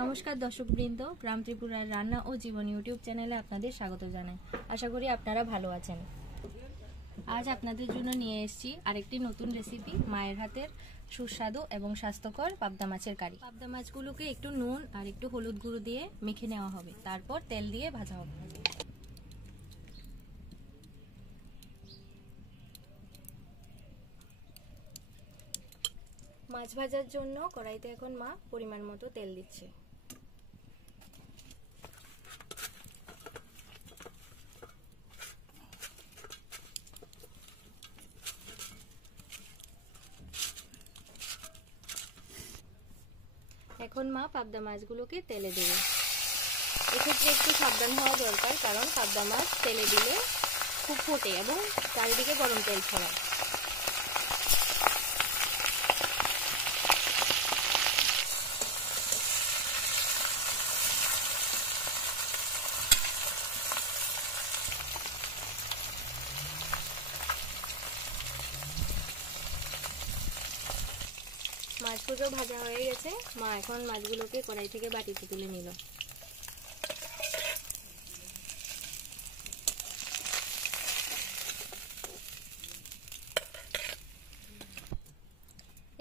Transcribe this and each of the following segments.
নমস্কার দর্শকবৃন্দ, গ্রাম ত্রিপুরার রান্না ও জীবন ইউটিউব চ্যানেলে আপনাদের স্বাগত জানাই। আশা করি আপনারা ভালো আছেন। আজ আপনাদের জন্য নিয়ে এসেছি আরেকটি নতুন রেসিপি, মায়ের হাতের সুস্বাদু এবং স্বাস্থ্যকর পাবদা মাছের কারি। পাবদা মাছগুলোকে একটু নুন আর একটু হলুদ গুঁড়ো দিয়ে মেখে নেওয়া হবে, তারপর তেল দিয়ে ভাজা হবে। মাছ ভাজার জন্য কড়াইতে এখন মা পরিমাণ মতো তেল দিচ্ছে। এখন মা পাবদা মাছগুলোকে তেলে দেবে। এক্ষেত্রে একটু সাবধান হওয়া দরকার, কারণ পাবদা মাছ তেলে দিলে খুব ফোটে এবং চারিদিকে গরম তেল ছড়ায়। মাছগুলো ভাজা হয়ে গেছে, মা এখন মাছগুলোকে কড়াই থেকে বাটিতে তুলে নিল।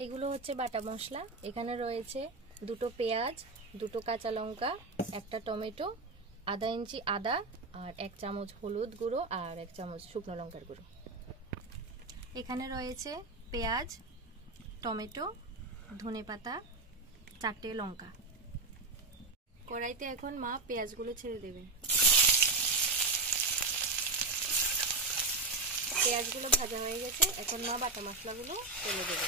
এগুলো হচ্ছে বাটা মশলা। এখানে রয়েছে দুটো পেঁয়াজ, দুটো কাঁচা লঙ্কা, একটা টমেটো, আধা ইঞ্চি আদা, আর 1 চামচ হলুদ গুঁড়ো আর 1 চামচ শুকনো লঙ্কার গুঁড়ো। এখানে রয়েছে পেঁয়াজ, টমেটো, ধনেপাতা, 4টে লঙ্কা। কড়াইতে এখন মা পেঁয়াজগুলো ছেড়ে দেবে। পেঁয়াজগুলো ভাজা হয়ে গেছে, এখন মা বাটা মশলাগুলো তেলে দেবে।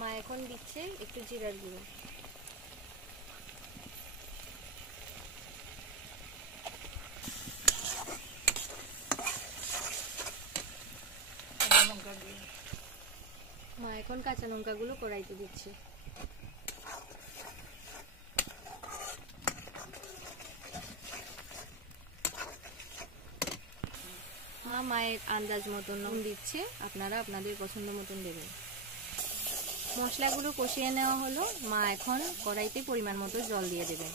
মা এখন দিচ্ছে একটু জিরার গুঁড়ো। মা এখন কাঁচা লঙ্কাগুলো কড়াইতে দিচ্ছে। মা মায়ের আন্দাজ মতন নুন দিচ্ছে, আপনারা আপনাদের পছন্দ মতন দেবেন। মশলাগুলো কষিয়ে নেওয়া হলো, মা এখন কড়াইতে পরিমাণ মতো জল দিয়ে দেবেন।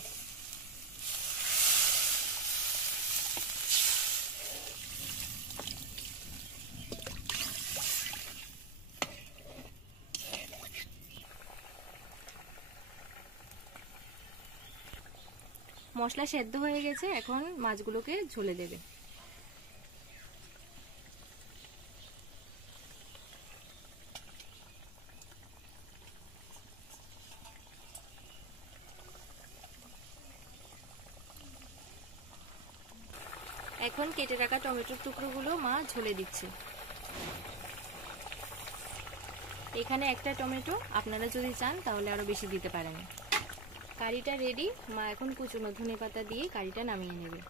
মশলা সেদ্ধ হয়ে গেছে, এখন মাছগুলোকে ঝোলে দেবে। এখন কেটে রাখা টমেটোর টুকরোগুলো মা ঝোলে দিচ্ছে। এখানে একটা টমেটো, আপনারা যদি চান তাহলে আরো বেশি দিতে পারেন। কারিটা রেডি, মা এখন কুচনো ধনেপাতা দিয়ে কারিটা নামিয়ে নেবে।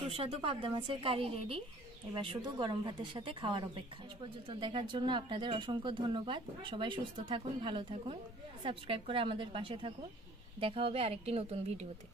সুস্বাদু পাবদা মাছের কারি রেডি, এবার শুধু গরম ভাতের সাথে খাওয়ার অপেক্ষা। শেষ পর্যন্ত দেখার জন্য আপনাদের অসংখ্য ধন্যবাদ। সবাই সুস্থ থাকুন, ভালো থাকুন, সাবস্ক্রাইব করে আমাদের পাশে থাকুন। দেখা হবে আরেকটি নতুন ভিডিওতে।